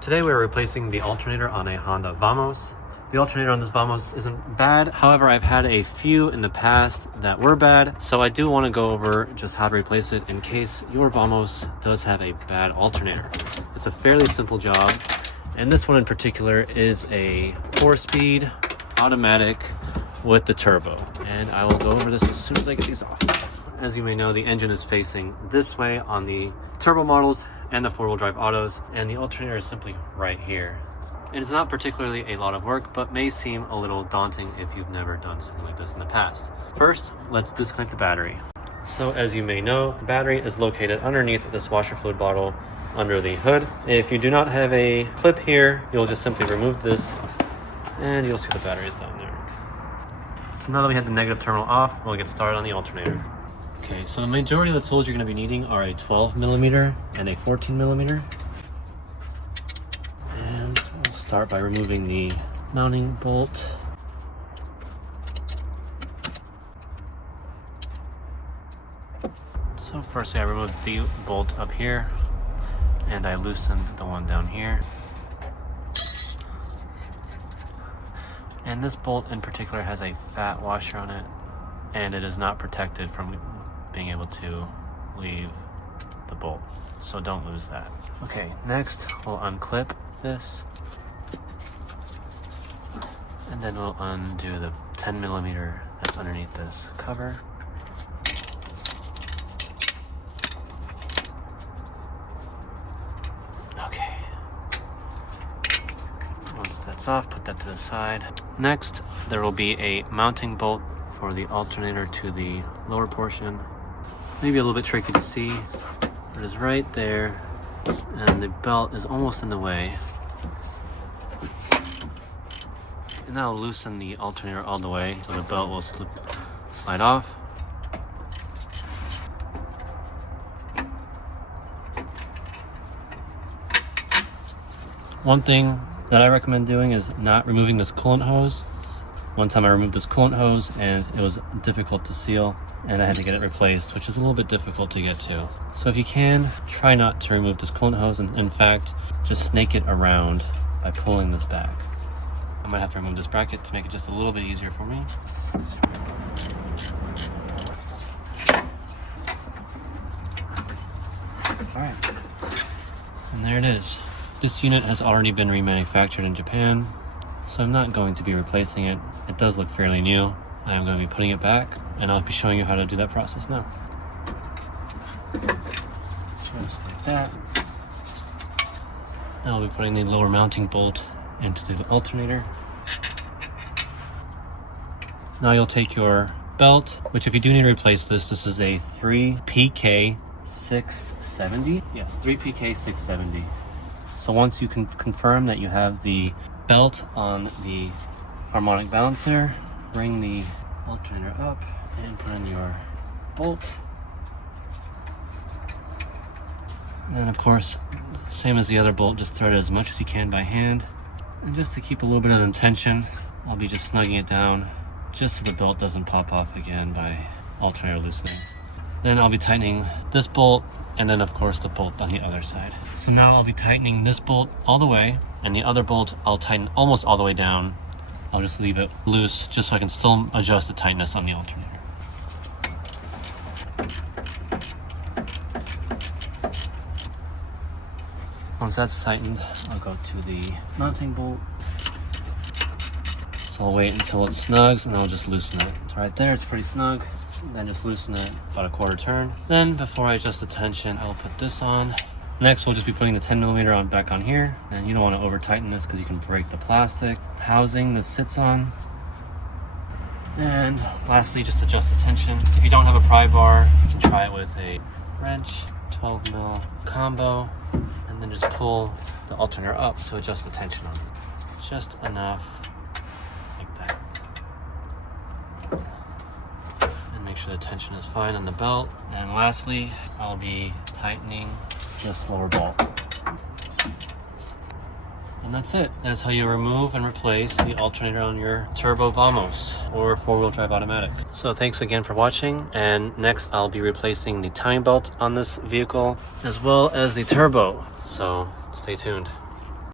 Today we're replacing the alternator on a Honda Vamos. The alternator on this Vamos isn't bad. However, I've had a few in the past that were bad. So I do want to go over just how to replace it in case your Vamos does have a bad alternator. It's a fairly simple job. And this one in particular is a 4-speed automatic with the turbo. And I will go over this as soon as I get these off. As you may know, the engine is facing this way on the turbo models and the 4-wheel drive autos, and the alternator is simply right here. And it's not particularly a lot of work, but may seem a little daunting if you've never done something like this in the past. First, let's disconnect the battery. So as you may know, the battery is located underneath this washer fluid bottle under the hood. If you do not have a clip here, you'll just simply remove this and you'll see the battery is down there. So now that we have the negative terminal off, we'll get started on the alternator. Okay, so the majority of the tools you're going to be needing are a 12mm and a 14mm. And we'll start by removing the mounting bolt. So firstly I removed the bolt up here and I loosened the one down here. And this bolt in particular has a fat washer on it, and it is not protected from being able to leave the bolt, so don't lose that. Okay, next we'll unclip this, and then we'll undo the 10mm that's underneath this cover. Okay, once that's off, put that to the side. Next, there will be a mounting bolt for the alternator to the lower portion. Maybe a little bit tricky to see, but it's right there, and the belt is almost in the way. And that'll loosen the alternator all the way, so the belt will slide off. One thing that I recommend doing is not removing this coolant hose. One time I removed this coolant hose and it was difficult to seal, and I had to get it replaced, which is a little bit difficult to get to. So if you can, try not to remove this coolant hose, and in fact, just snake it around by pulling this back. I might have to remove this bracket to make it just a little bit easier for me. All right, and there it is. This unit has already been remanufactured in Japan, so I'm not going to be replacing it. It does look fairly new. I'm going to be putting it back, and I'll be showing you how to do that process now. Just like that. Now I'll be putting the lower mounting bolt into the alternator. Now you'll take your belt, which if you do need to replace this is a 3PK670. Yes, 3PK670. So once you can confirm that you have the belt on the harmonic balancer, bring the alternator up and put in your bolt. And of course, same as the other bolt, just thread it as much as you can by hand. And just to keep a little bit of tension, I'll be just snugging it down just so the belt doesn't pop off again by alternator loosening. Then I'll be tightening this bolt, and then of course the bolt on the other side. So now I'll be tightening this bolt all the way, and the other bolt I'll tighten almost all the way down. I'll just leave it loose just so I can still adjust the tightness on the alternator. Once that's tightened, I'll go to the mounting bolt. So I'll wait until it snugs and I'll just loosen it. So right there, it's pretty snug. Then just loosen it about a quarter turn. Then before I adjust the tension, I'll put this on. Next, we'll just be putting the 10mm on back on here. And you don't want to over tighten this because you can break the plastic housing this sits on. And lastly, just adjust the tension. If you don't have a pry bar, you can try it with a wrench, 12mm combo, and then just pull the alternator up to adjust the tension on it. Just enough, like that. Make sure the tension is fine on the belt. And lastly, I'll be tightening this lower bolt. And that's it. That's how you remove and replace the alternator on your turbo Vamos or 4-wheel drive automatic. So thanks again for watching, and next I'll be replacing the timing belt on this vehicle as well as the turbo. So stay tuned.